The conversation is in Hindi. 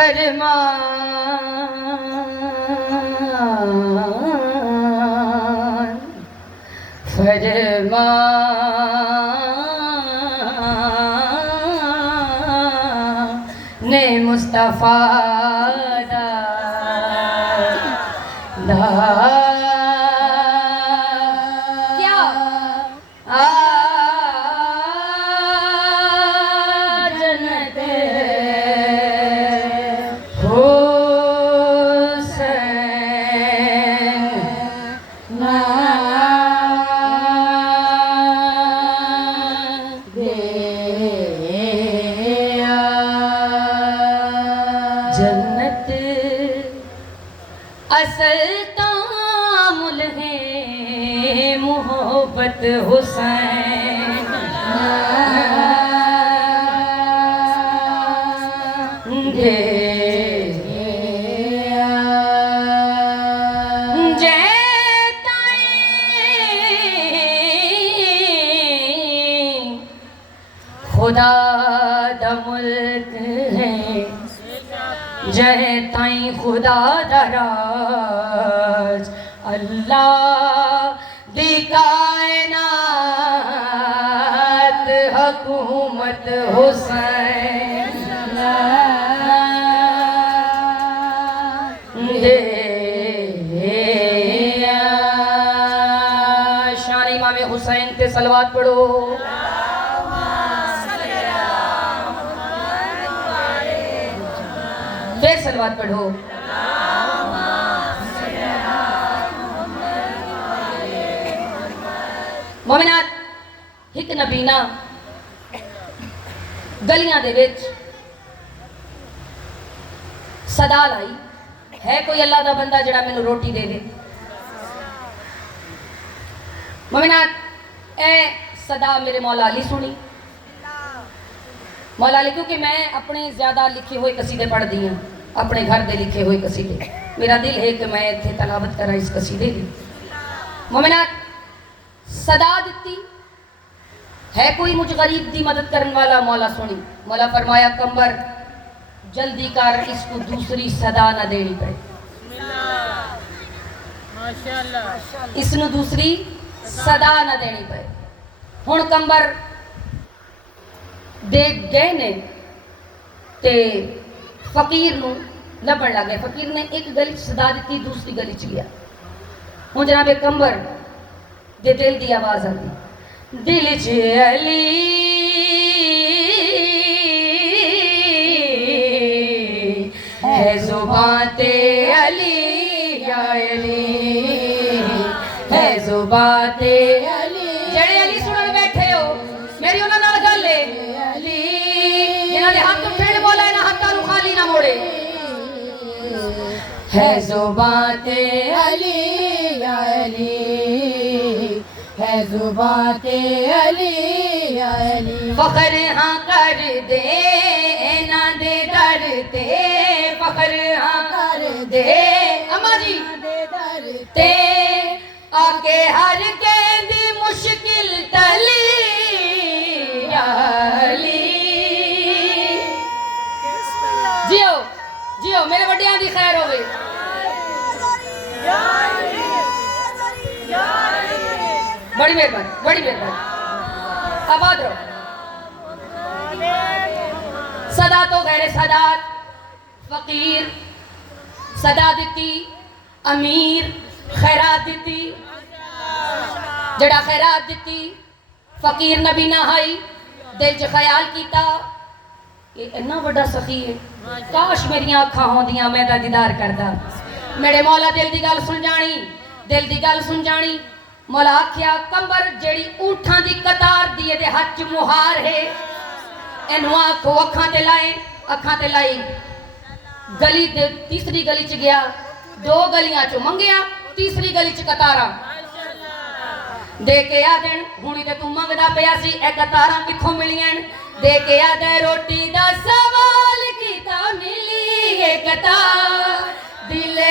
फरमान फरमान ने मुस्तफ़ा दा क्या जन्नत जन्नत असल तामुल है मोहब्बत हुसैन खुदा दा मुल्क है जय ताई खुदा दा राज अल्लाह दी कायनात हुकूमत हुसैन शान इमाम हुसैन ते सलवात पढ़ो। फिर सलवात पढ़ो। मोमिनात हिक नबीना गलियां दे विच सदा लाई है कोई अल्लाह दा बंदा जड़ा मैनू रोटी दे दे। मोमिनात ए सदा मेरे मौला अली सुनी। मौला अली क्योंकि मैं अपने ज्यादा लिखे हुए कसीदे पढ़ती हूँ अपने घर दे लिखे हुए कसीदे मेरा दिल है कि मैं इत्थे तलावत करा इस कसीदे की। मोमिनात सदा दिती है कोई मुझ गरीब दी मदद करने वाला मौला सुनी। मौला फरमाया कंबर जल्दी कर इसको दूसरी सदा ना देनी पड़े इसनु दूसरी सदा ना देनी पड़े। हुण कंबर दे गए ने ते फकीर नूं लभण लग गए। फकीर ने एक गली सदा दी दूसरी गली च गया। हुण जनाबे कंबर दे दिल दी आवाज आती दिल च अली है जुबां ते अली या अली है जुबां ते अली। जेड़े अली सुनन बैठे हो मेरी उन्हां नाल गल है जिन्हां दे हक फिर बोले ना हक्कां नूं खाली ना मोड़े है जुबां ते अली या अली है जुबां ते अली या अली। फखर हाँ कर दे ना दे दर ते फखर हाँ कर दे अम्मा जी दर ते आके हर के दी मुश्किल तली या अली। जियो जियो मेरे वड्डियां दी खैर होवे। बड़ी मेहरबानी बड़ी मेहरबानी आबाद रहो। सदा तो गैर सदात फकीर सदा दिती अमीर खैरात दिती जड़ा खैरात दिती फकीर नबी ना हाई दिल च ख्याल किया कि इन्ना बड़ा सखी है काश मेरिया अखा होंदियां मैं दा दीदार करदा। मेरे मौला दिल दी गल सुन जानी दिल दी गल सुन जानी। मौला आख्या कंबर जेड़ी ऊठां दी कतार दी दे हाथ च मुहार है इनू आखो अखां ते लाई गली दे तीसरी गली च गया दो गलियां चो मंगया तीसरी गली च कतारा दे के आ देन हुणी ते तू मंगदा पिया सी ए कतारा कित्थों मिलियन दे के आ दे रोटी दा सवाल कीता मिली ए कतार